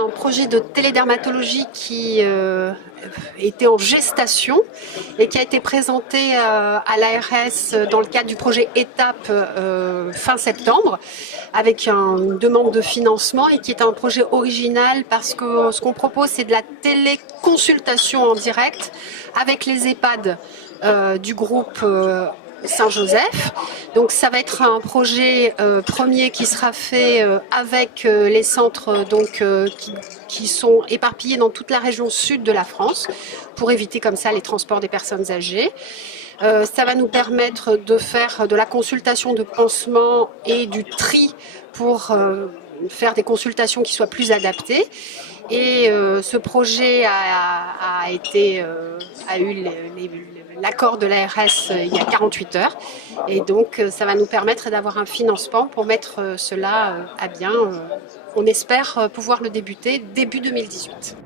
un projet de télédermatologie qui était en gestation et qui a été présenté à l'ARS dans le cadre du projet Étape fin septembre avec une demande de financement et qui est un projet original parce que ce qu'on propose c'est de la téléconsultation en direct avec les EHPAD du groupe Saint-Joseph. Donc ça va être un projet premier qui sera fait avec les centres qui sont éparpillés dans toute la région sud de la France pour éviter comme ça les transports des personnes âgées. Ça va nous permettre de faire de la consultation de pansement et du tri pour faire des consultations qui soient plus adaptées. Et ce projet a eu l'accord de l'ARS il y a 48 heures. Et donc ça va nous permettre d'avoir un financement pour mettre cela à bien. On espère pouvoir le débuter début 2018.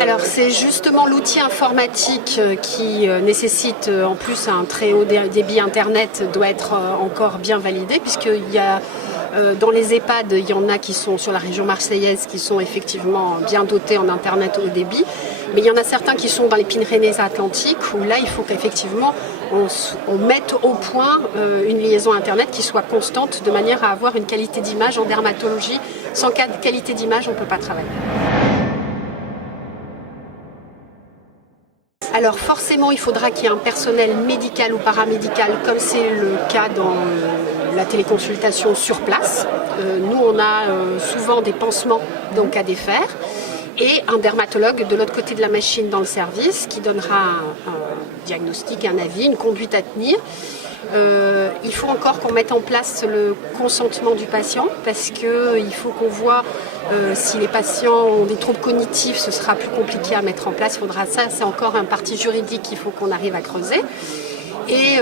Alors c'est justement l'outil informatique qui nécessite en plus un très haut débit internet doit être encore bien validé puisqu'il y a dans les EHPAD, il y en a qui sont sur la région marseillaise qui sont effectivement bien dotés en internet haut débit, mais il y en a certains qui sont dans les Pyrénées-Atlantiques où là il faut qu'effectivement on mette au point une liaison internet qui soit constante de manière à avoir une qualité d'image en dermatologie. Sans qualité d'image on ne peut pas travailler. Alors forcément, il faudra qu'il y ait un personnel médical ou paramédical, comme c'est le cas dans la téléconsultation sur place. Nous, on a souvent des pansements donc à défaire et un dermatologue de l'autre côté de la machine dans le service qui donnera un diagnostic, un avis, une conduite à tenir. Il faut encore qu'on mette en place le consentement du patient parce qu'il faut qu'on voit si les patients ont des troubles cognitifs, ce sera plus compliqué à mettre en place. Il faudra ça, c'est encore un partie juridique qu'il faut qu'on arrive à creuser. Et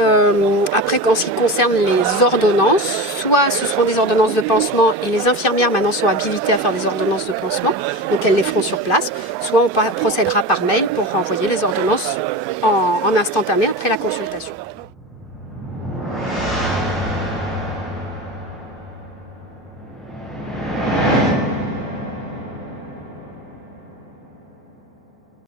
après, en ce qui concerne les ordonnances, soit ce seront des ordonnances de pansement et les infirmières maintenant sont habilitées à faire des ordonnances de pansement, donc elles les feront sur place, soit on procédera par mail pour renvoyer les ordonnances en instantané après la consultation.